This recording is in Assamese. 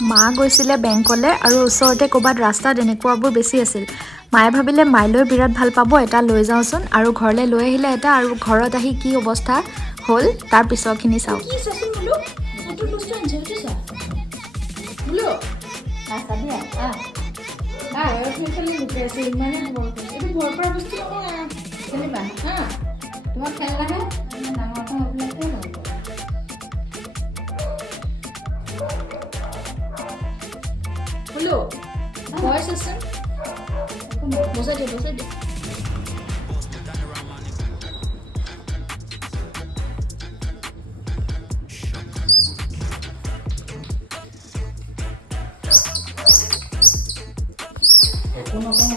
মা গৈছিলে বেংকলৈ আৰু ওচৰতে ক'ৰবাত ৰাস্তাত এনেকুৱাবোৰ বেছি আছিল। মায়ে ভাবিলে মাইলৈ বিৰাট ভাল পাব, এটা লৈ যাওঁচোন, আৰু ঘৰলৈ লৈ আহিলে এটা, আৰু ঘৰত আহি কি অৱস্থা হ'ল তাৰ পিছৰখিনি চাওক। কি চাচোন বোলো নতুন বস্তু আনিছে বুজিছা বোলো চাবি খালি লুকাই আছে ইমানে ভৰ কৰিছে এইটো ভৰ কৰা বস্তু নহয় কেনিবা হা তোমাক খেল লাগে ডাঙৰখন এইবিলাকে ল'ব বোলো ভইচ আছে বসাই দে একো নকওঁ